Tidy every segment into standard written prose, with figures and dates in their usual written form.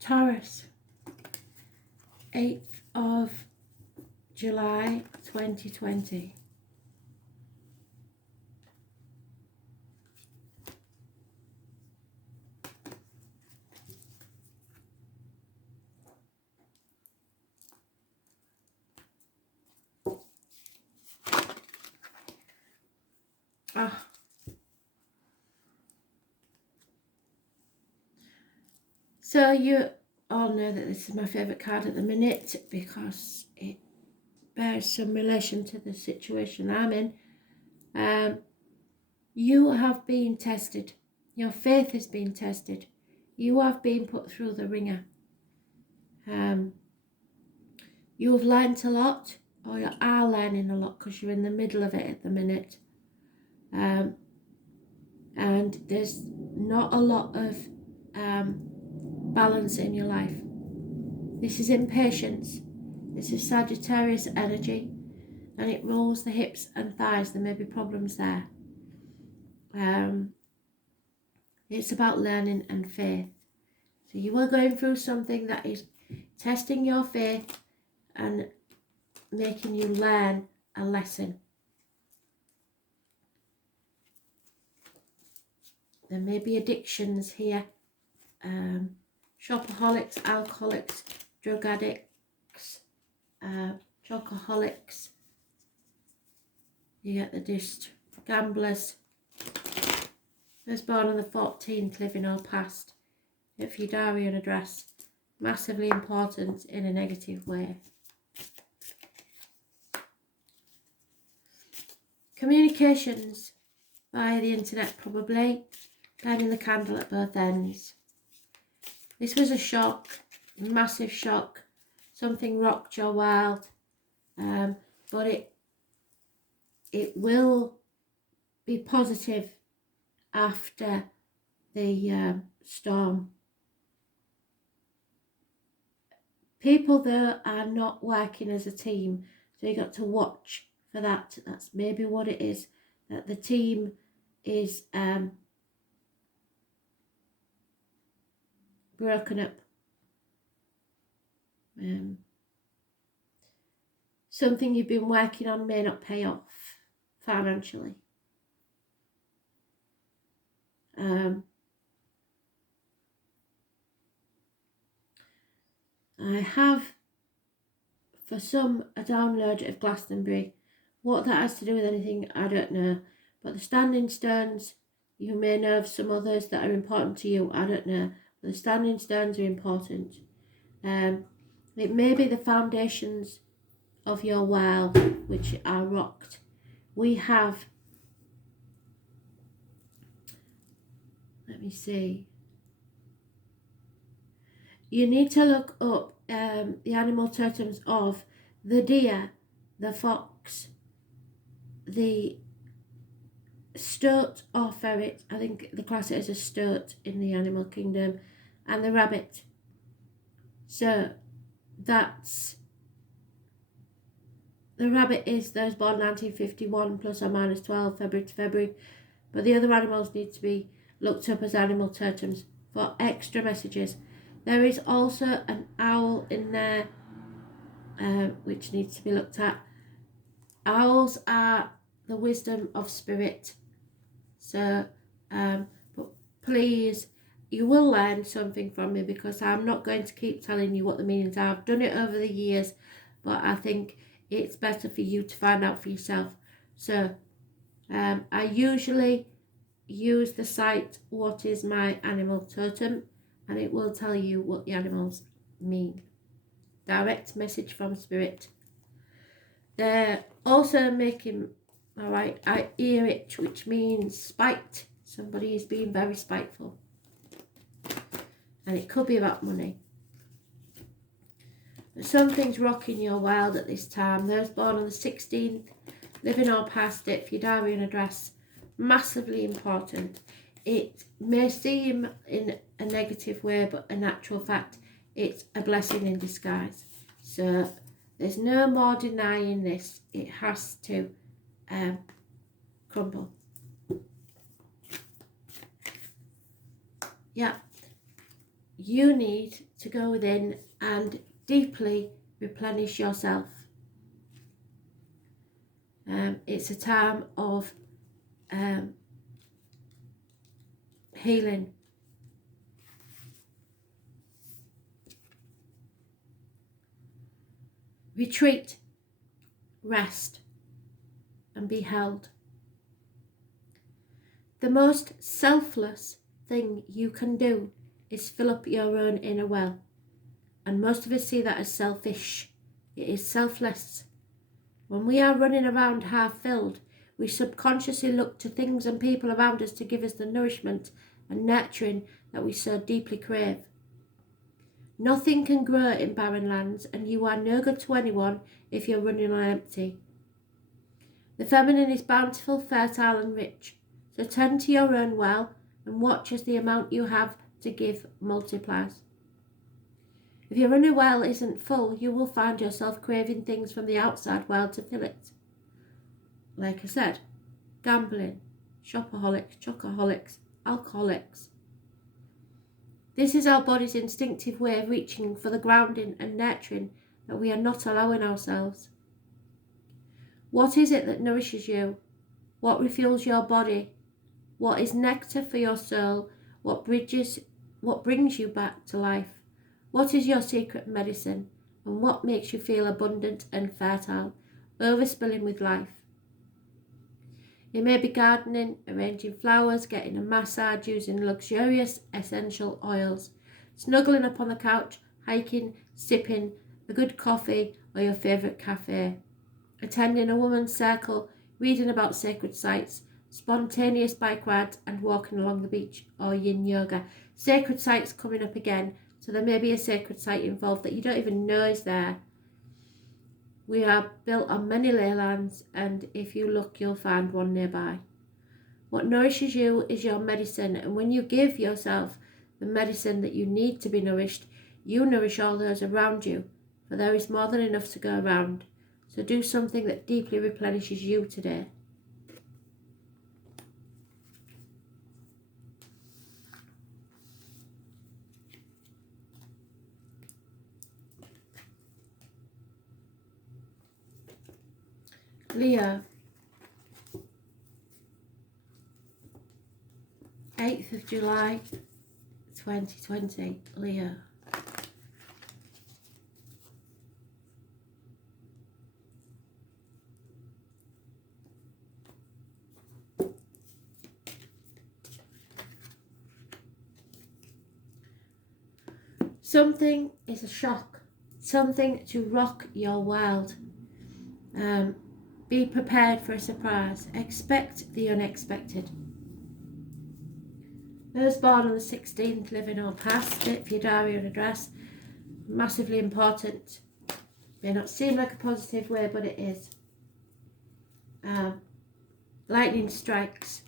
Taurus, 8th of July 2020. Ah. So you all know that this is my favourite card at the minute because it bears some relation to the situation I'm in. You have been tested. Your faith has been tested. You have been put through the ringer. You have learnt a lot, or you are learning a lot because you're in the middle of it at the minute. And there's not a lot of balance in your life. This is impatience. This is Sagittarius energy, and it rolls the hips and thighs. There may be problems there. It's about learning and faith. So you are going through something that is testing your faith and making you learn a lesson. There may be addictions here. Shopaholics, alcoholics, drug addicts, chocoholics. You get the gist. Gamblers. Those born on the 14th, living or past. If your diary and address. Massively important in a negative way. Communications via the internet probably. Burning the candle at both ends. This was a shock, massive shock. Something rocked your world, but it will be positive after the storm. People though are not working as a team, so you got to watch for that. That's maybe what it is, that the team is broken up. Something you've been working on may not pay off financially. I have, for some, a download of Glastonbury. What that has to do with anything, I don't know. But the standing stones, you may know of some others that are important to you, I don't know. But the standing stones are important. It may be the foundations of your world which are rocked. We have, let me see. You need to look up the animal totems of the deer, the fox, the stoat or ferret. I think the class is a stoat in the animal kingdom, and the rabbit. So that's, the rabbit is those born 1951 plus or minus 12 February to February, but the other animals need to be looked up as animal totems for extra messages. There is also an owl in there which needs to be looked at. Owls are the wisdom of spirit. So, but please, you will learn something from me, because I'm not going to keep telling you what the meanings are. I've done it over the years, but I think it's better for you to find out for yourself. So, I usually use the site What Is My Animal Totem, and it will tell you what the animals mean. Direct message from spirit. They're also making, alright, I hear it, which means spite. Somebody is being very spiteful. And it could be about money. But something's rocking your world at this time. Those born on the 16th, living or past it, for your diary and address, massively important. It may seem in a negative way, but in actual fact, it's a blessing in disguise. So there's no more denying this. It has to crumble. Yeah. you need to go within and deeply replenish yourself. It's a time of healing. Retreat, rest, and be held. The most selfless thing you can do is fill up your own inner well. And most of us see that as selfish. It is selfless. When we are running around half filled, we subconsciously look to things and people around us to give us the nourishment and nurturing that we so deeply crave. Nothing can grow in barren lands, and you are no good to anyone if you're running on empty. The feminine is bountiful, fertile and rich, so tend to your own well and watch as the amount you have to give multiplies. If your inner well isn't full, you will find yourself craving things from the outside well to fill it. Like I said, gambling, shopaholics, chocoholics, alcoholics. This is our body's instinctive way of reaching for the grounding and nurturing that we are not allowing ourselves. What is it that nourishes you? What refuels your body? What is nectar for your soul? What brings you back to life? What is your secret medicine? And what makes you feel abundant and fertile, overspilling with life? It may be gardening, arranging flowers, getting a massage, using luxurious essential oils, snuggling up on the couch, hiking, sipping a good coffee or your favourite cafe, attending a woman's circle, reading about sacred sites, spontaneous bike rides and walking along the beach or yin yoga. Sacred sites coming up again, so there may be a sacred site involved that you don't even know is there. We are built on many leylands, and if you look, you'll find one nearby. What nourishes you is your medicine, and when you give yourself the medicine that you need to be nourished, you nourish all those around you, for there is more than enough to go around. So do something that deeply replenishes you today. Leo, 8th of July 2020, Leo. Something is a shock, something to rock your world. Be prepared for a surprise. Expect the unexpected. Those born on the 16th, living or past, date for your diary and address. Massively important. May not seem like a positive way, but it is. Lightning strikes.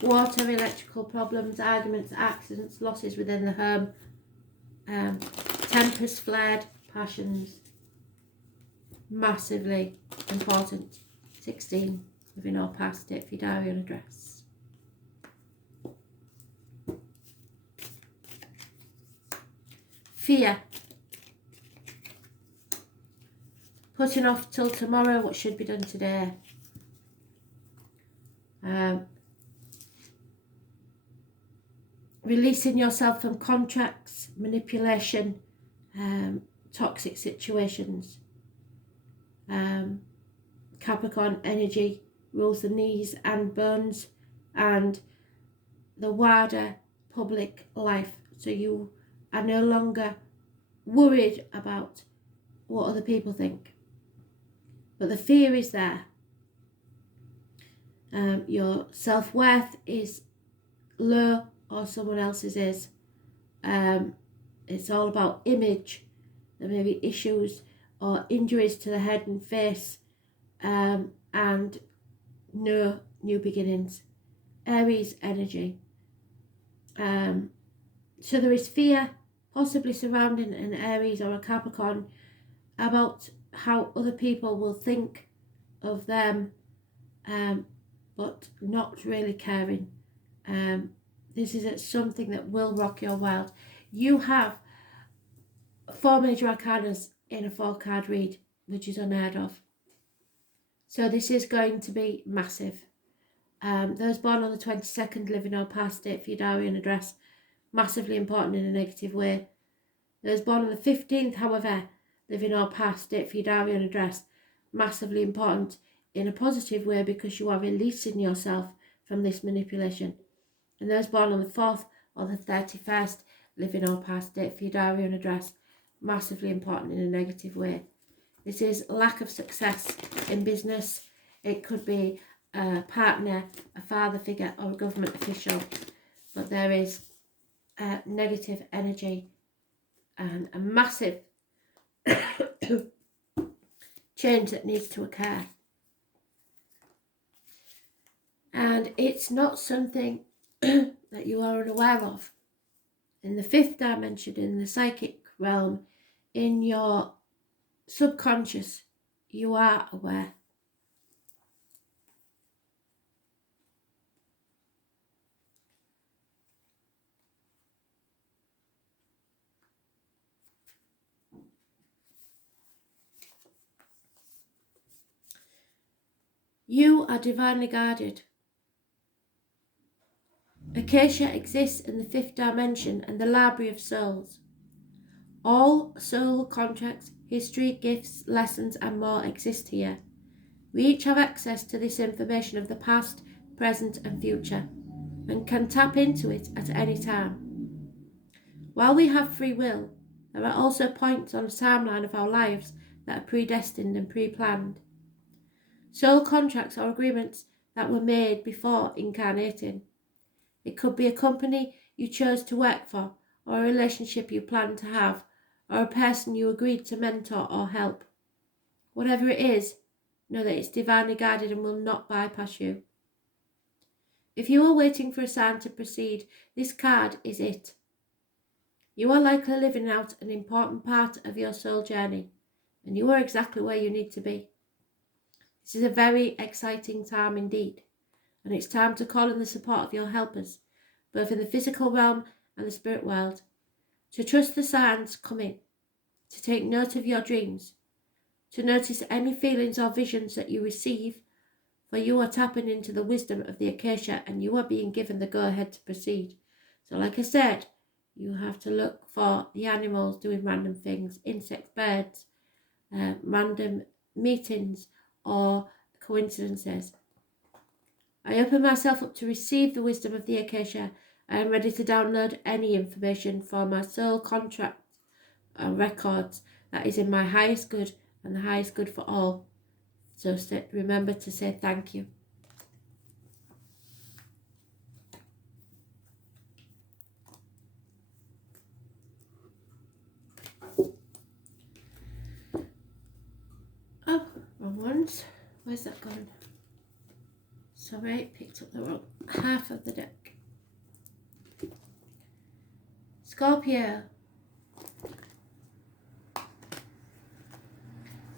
Water, electrical problems, arguments, accidents, losses within the home. Tempers flared, passions. Massively important. 16, living or past, date for your diary and address. Fear. Putting off till tomorrow what should be done today. Releasing yourself from contracts, manipulation, toxic situations. Capricorn energy rules the knees and bones and the wider public life, so you are no longer worried about what other people think, but the fear is there. Your self-worth is low or someone else's is. It's all about image. There may be issues or injuries to the head and face, and no new beginnings. Aries energy. So there is fear possibly surrounding an Aries or a Capricorn about how other people will think of them, but not really caring. This is something that will rock your world. You have 4 major arcanas in a 4-card read, which is unheard of. So this is going to be massive. Those born on the 22nd, living or past, date for your diary and address, massively important in a negative way. Those born on the 15th, however, living or past, date for your diary and address, massively important in a positive way because you are releasing yourself from this manipulation. And those born on the 4th or the 31st, living or past, date for your diary and address, massively important in a negative way. This is lack of success in business. It could be a partner, a father figure, or a government official. But there is negative energy and a massive change that needs to occur. And it's not something that you are unaware of. In the 5th dimension, in the psychic realm, in your subconscious, you are aware. You are divinely guarded. Acacia exists in the 5th dimension and the Library of Souls. All soul contracts, history, gifts, lessons and more exist here. We each have access to this information of the past, present and future, and can tap into it at any time. While we have free will, there are also points on the timeline of our lives that are predestined and pre-planned. Soul contracts are agreements that were made before incarnating. It could be a company you chose to work for, or a relationship you planned to have, or a person you agreed to mentor or help. Whatever it is, know that it's divinely guided and will not bypass you. If you are waiting for a sign to proceed, this card is it. You are likely living out an important part of your soul journey, and you are exactly where you need to be. This is a very exciting time indeed, and it's time to call in the support of your helpers, both in the physical realm and the spirit world, to trust the signs coming, to take note of your dreams, to notice any feelings or visions that you receive, for you are tapping into the wisdom of the acacia and you are being given the go-ahead to proceed. So like I said, you have to look for the animals doing random things, insects, birds, random meetings or coincidences. I open myself up to receive the wisdom of the acacia. I am ready to download any information for my soul contract records that is in my highest good and the highest good for all. So remember to say thank you. Oh, wrong ones. Where's that gone? Sorry, picked up the wrong half of the deck. Scorpio.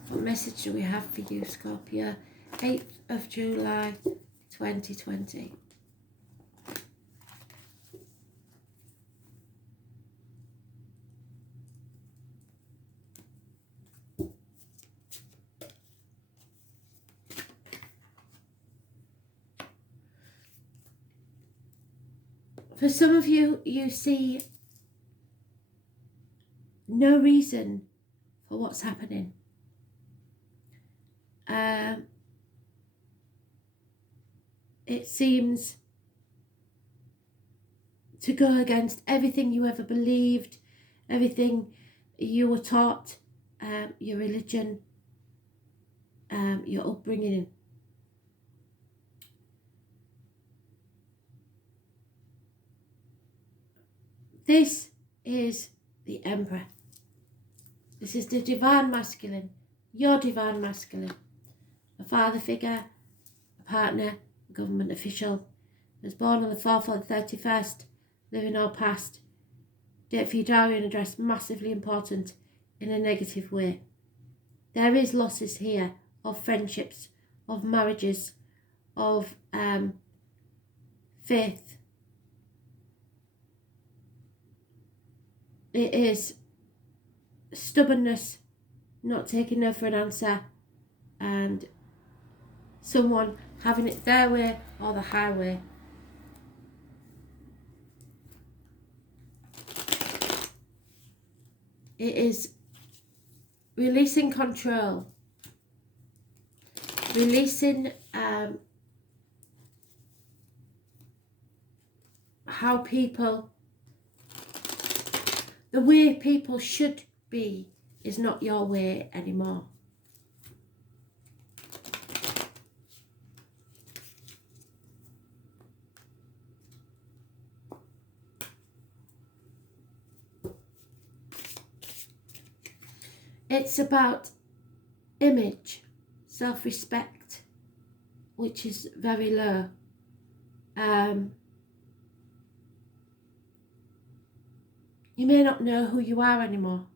What message do we have for you, Scorpio? 8th of July 2020. For some of you, you see no reason for what's happening. It seems to go against everything you ever believed, everything you were taught, your religion, your upbringing. This is the Emperor. This is the divine masculine, your divine masculine. A father figure, a partner, a government official, was born on the 4th or the 31st, living or past. Date for your diary and address, massively important in a negative way. There is losses here of friendships, of marriages, of faith. It is stubbornness, not taking no for an answer, and someone having it their way or the highway. It is releasing control, releasing how people, the way people should be is not your way anymore. It's about image, self-respect, which is very low. You may not know who you are anymore.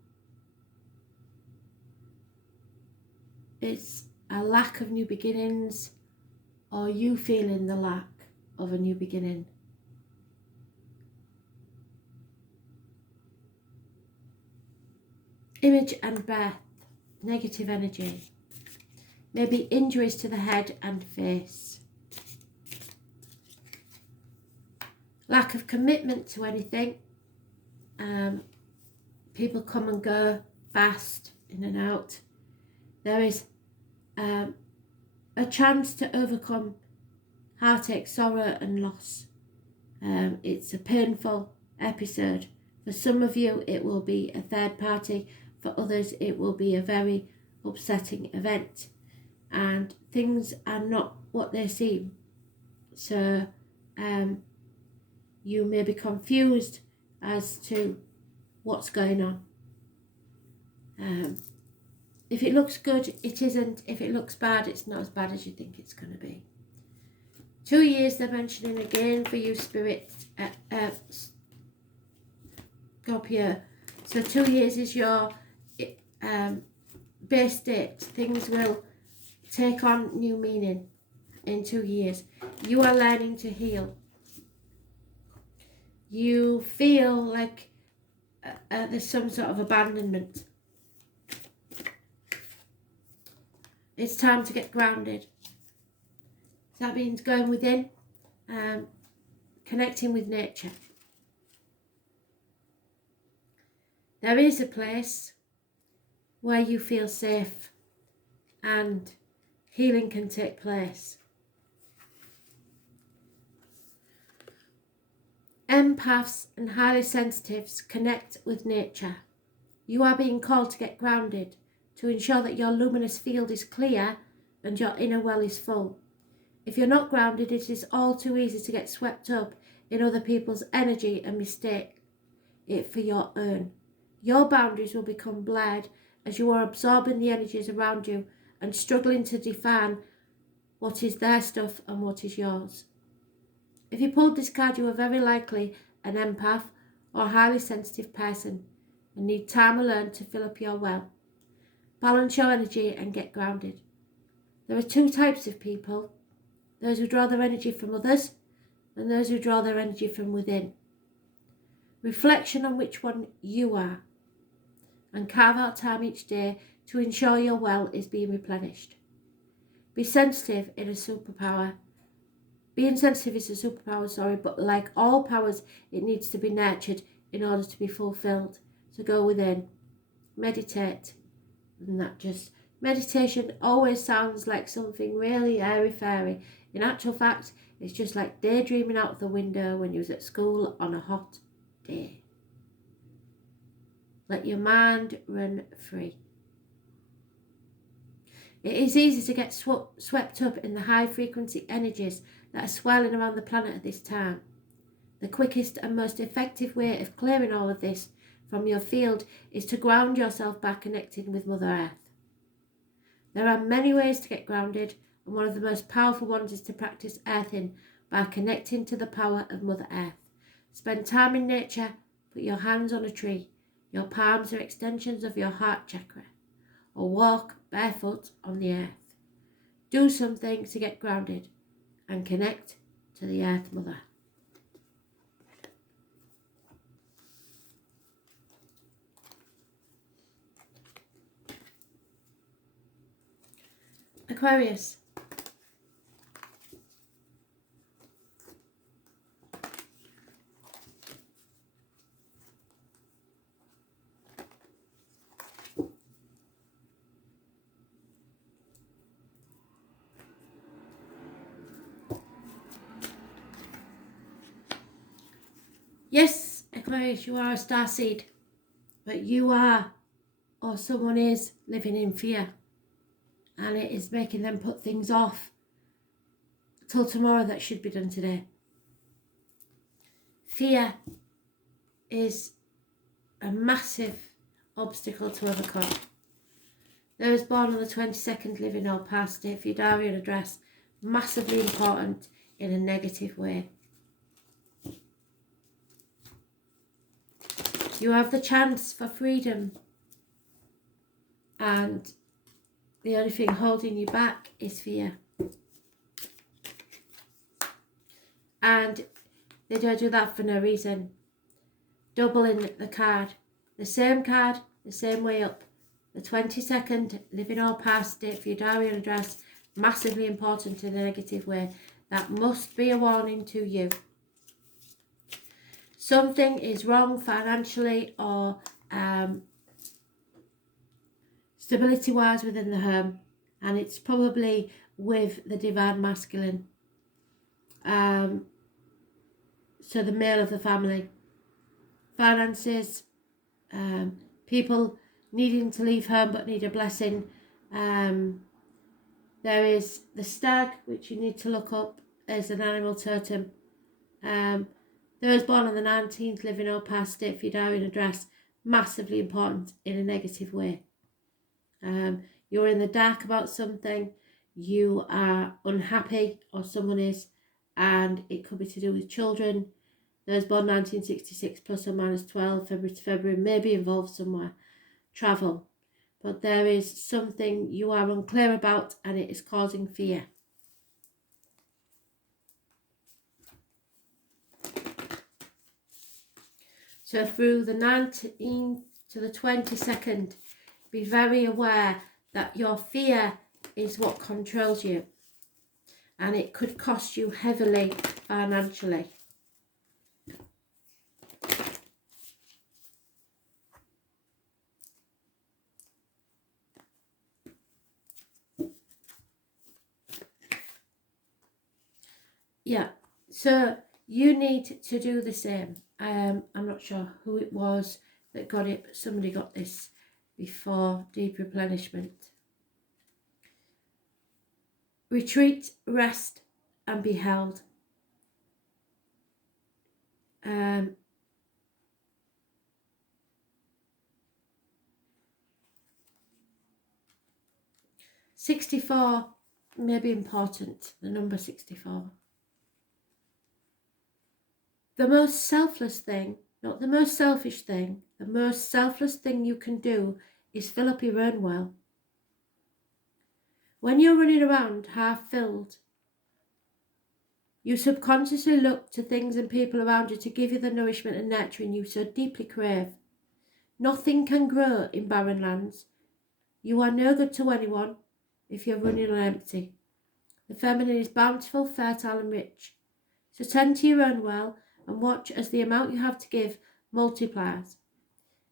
It's a lack of new beginnings, or you feeling the lack of a new beginning. Image and birth, negative energy. Maybe injuries to the head and face. Lack of commitment to anything. People come and go fast, in and out. There is a chance to overcome heartache, sorrow and loss. It's a painful episode. For some of you it will be a third party, for others it will be a very upsetting event, and things are not what they seem. So you may be confused as to what's going on. If it looks good, it isn't. If it looks bad, it's not as bad as you think it's going to be. 2 years they're mentioning again for you, Spirit, Scorpio. So 2 years is your base date. Things will take on new meaning in 2 years. You are learning to heal. You feel like there's some sort of abandonment. It's time to get grounded. So that means going within, connecting with nature. There is a place where you feel safe and healing can take place. Empaths and highly sensitives connect with nature. You are being called to get grounded, to ensure that your luminous field is clear and your inner well is full. If you're not grounded, it is all too easy to get swept up in other people's energy and mistake it for your own. Your boundaries will become blurred as you are absorbing the energies around you and struggling to define what is their stuff and what is yours. If you pulled this card, you are very likely an empath or a highly sensitive person and need time alone to fill up your well. Balance your energy and get grounded. There are two types of people: those who draw their energy from others and those who draw their energy from within. Reflection on which one you are, and carve out time each day to ensure your well is being replenished. Be sensitive in a superpower. Being sensitive is a superpower, but like all powers, it needs to be nurtured in order to be fulfilled. So go within, meditate, and that just, meditation always sounds like something really airy-fairy. In actual fact, it's just like daydreaming out the window when you was at school on a hot day. Let your mind run free. It is easy to get swept up in the high frequency energies that are swirling around the planet at this time. The quickest and most effective way of clearing all of this from your field is to ground yourself by connecting with Mother Earth. There are many ways to get grounded, and one of the most powerful ones is to practice earthing by connecting to the power of Mother Earth. Spend time in nature, put your hands on a tree. Your palms are extensions of your heart chakra, or walk barefoot on the earth. Do something to get grounded and connect to the Earth Mother. Aquarius. Yes, Aquarius, you are a starseed, but you are, or someone is, living in fear, and it is making them put things off till tomorrow that should be done today. Fear is a massive obstacle to overcome. Those born on the 22nd living or past it, for your diary and address, massively important in a negative way. You have the chance for freedom, and the only thing holding you back is fear. And they don't do that for no reason. Doubling the card. The same card, the same way up. The 22nd, living or past date for your diary and address, massively important in a negative way. That must be a warning to you. Something is wrong financially or stability-wise within the home, and it's probably with the divine masculine. So the male of the family. Finances, people needing to leave home but need a blessing. There is the stag, which you need to look up as an animal totem. Those born on the 19th, living or past it, for your diary and address, massively important in a negative way. You're in the dark about something, you are unhappy, or someone is, and it could be to do with children. Those born 1966 plus or minus 12, February to February, may be involved somewhere. Travel. But there is something you are unclear about, and it is causing fear. So through the 19th to the 22nd, be very aware that your fear is what controls you, and it could cost you heavily financially. Yeah, so you need to do the same. I'm not sure who it was that got it, but somebody got this before deep replenishment. Retreat, rest, and be held. 64 may be important, the number 64. The most selfless thing, not the most selfish thing, the most selfless thing you can do is fill up your own well. When you're running around half filled, you subconsciously look to things and people around you to give you the nourishment and nurturing you so deeply crave. Nothing can grow in barren lands. You are no good to anyone if you're running on empty. The feminine is bountiful, fertile and rich. So tend to your own well and watch as the amount you have to give multiplies.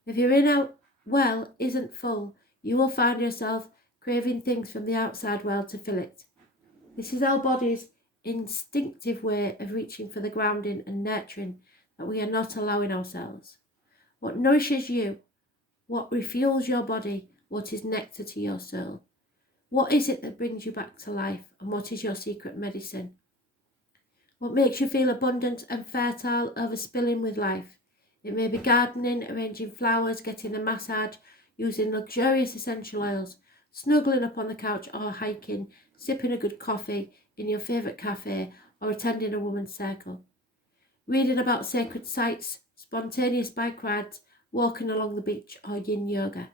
If your inner well isn't full, you will find yourself craving things from the outside well to fill it. This is our body's instinctive way of reaching for the grounding and nurturing that we are not allowing ourselves. What nourishes you, what refuels your body, what is nectar to your soul. What is it that brings you back to life, and what is your secret medicine? What makes you feel abundant and fertile, overspilling with life? It may be gardening, arranging flowers, getting a massage, using luxurious essential oils, snuggling up on the couch or hiking, sipping a good coffee in your favourite cafe, or attending a woman's circle. Reading about sacred sites, spontaneous bike rides, walking along the beach, or yin yoga.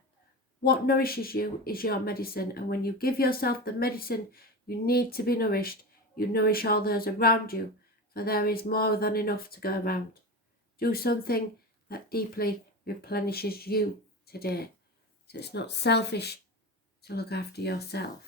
What nourishes you is your medicine, and when you give yourself the medicine you need to be nourished, you nourish all those around you, for there is more than enough to go around. Do something that deeply replenishes you today. So it's not selfish to look after yourself.